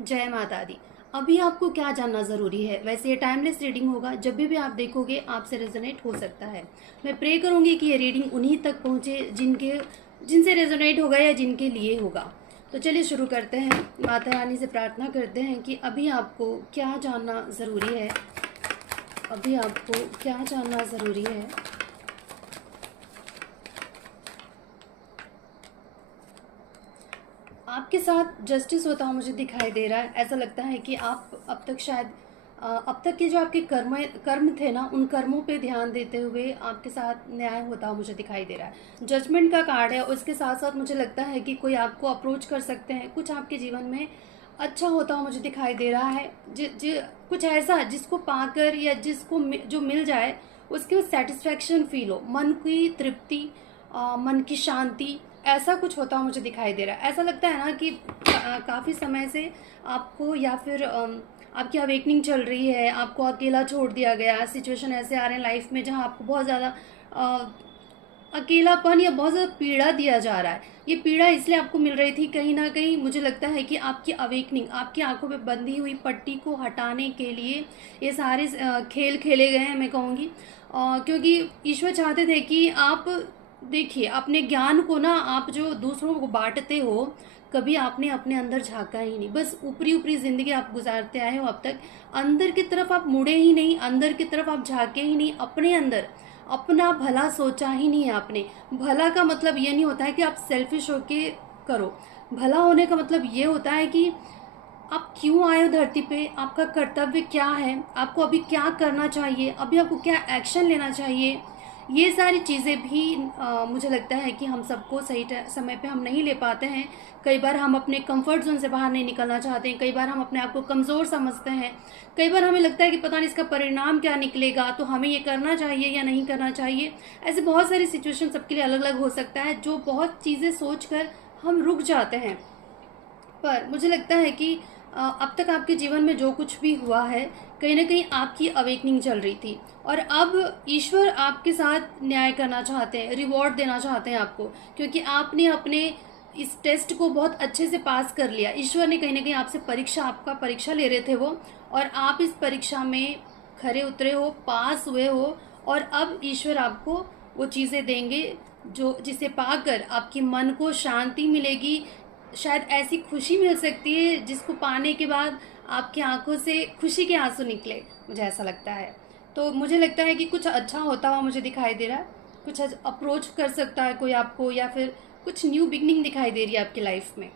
जय माता दी। अभी आपको क्या जानना ज़रूरी है? वैसे ये टाइमलेस रीडिंग होगा, जब भी आप देखोगे आपसे रेजोनेट हो सकता है। मैं प्रे करूँगी कि ये रीडिंग उन्हीं तक पहुँचे जिनसे रेजोनेट होगा या जिनके लिए होगा। तो चलिए शुरू करते हैं। माता रानी से प्रार्थना करते हैं कि अभी आपको क्या जानना ज़रूरी है। अभी आपको क्या जानना ज़रूरी है। आपके साथ जस्टिस होता हुआ मुझे दिखाई दे रहा है। ऐसा लगता है कि आप अब तक शायद अब तक के जो आपके कर्म थे ना, उन कर्मों पे ध्यान देते हुए आपके साथ न्याय होता हुआ मुझे दिखाई दे रहा है। जजमेंट का कार्ड है। उसके साथ साथ मुझे लगता है कि कोई आपको अप्रोच कर सकते हैं। कुछ आपके जीवन में अच्छा होता हुआ मुझे दिखाई दे रहा है। कुछ ऐसा जिसको पाकर या जो मिल जाए उसके सेटिस्फैक्शन फील हो, मन की तृप्ति, मन की शांति, ऐसा कुछ होता हुआ मुझे दिखाई दे रहा है। ऐसा लगता है ना कि काफ़ी समय से आपको या फिर आपकी अवेकनिंग चल रही है, आपको अकेला छोड़ दिया गया। सिचुएशन ऐसे आ रहे हैं लाइफ में जहाँ आपको बहुत ज़्यादा अकेलापन या बहुत ज़्यादा पीड़ा दिया जा रहा है। ये पीड़ा इसलिए आपको मिल रही थी, कहीं ना कहीं मुझे लगता है कि आपकी अवेकनिंग, आपकी आंखों पे बंधी हुई पट्टी को हटाने के लिए ये सारे खेल खेले गए हैं, मैं कहूँगी। क्योंकि ईश्वर चाहते थे कि आप देखिए अपने ज्ञान को ना, आप जो दूसरों को बांटते हो, कभी आपने अपने अंदर झांका ही नहीं। बस ऊपरी ऊपरी ज़िंदगी आप गुजारते आए हो अब तक। अंदर की तरफ आप मुड़े ही नहीं, अंदर की तरफ आप झांके ही नहीं। अपने अंदर अपना भला सोचा ही नहीं है आपने। भला का मतलब ये नहीं होता है कि आप सेल्फिश होके करो। भला होने का मतलब ये होता है कि आप क्यों आए हो धरती पे, आपका कर्तव्य क्या है, आपको अभी क्या करना चाहिए, अभी आपको क्या एक्शन लेना चाहिए। ये सारी चीज़ें भी मुझे लगता है कि हम सबको सही समय पे हम नहीं ले पाते हैं। कई बार हम अपने कंफर्ट जोन से बाहर नहीं निकलना चाहते हैं। कई बार हम अपने आप को कमज़ोर समझते हैं। कई बार हमें लगता है कि पता नहीं इसका परिणाम क्या निकलेगा, तो हमें ये करना चाहिए या नहीं करना चाहिए। ऐसे बहुत सारी सिचुएशन सबके लिए अलग अलग हो सकता है, जो बहुत चीज़ें सोच कर हम रुक जाते हैं। पर मुझे लगता है कि अब तक आपके जीवन में जो कुछ भी हुआ है, कहीं ना कहीं आपकी अवेकनिंग चल रही थी। और अब ईश्वर आपके साथ न्याय करना चाहते हैं, रिवॉर्ड देना चाहते हैं आपको, क्योंकि आपने अपने इस टेस्ट को बहुत अच्छे से पास कर लिया। ईश्वर ने कहीं ना कहीं आपसे आपका परीक्षा ले रहे थे वो, और आप इस परीक्षा में खरे उतरे हो, पास हुए हो। और अब ईश्वर आपको वो चीज़ें देंगे जो जिसे पाकर आपकी मन को शांति मिलेगी। शायद ऐसी खुशी मिल सकती है जिसको पाने के बाद आपकी आंखों से खुशी के आंसू निकले, मुझे ऐसा लगता है। तो मुझे लगता है कि कुछ अच्छा होता हुआ मुझे दिखाई दे रहा है। कुछ अप्रोच कर सकता है कोई आपको, या फिर कुछ न्यू बिगनिंग दिखाई दे रही है आपकी लाइफ में।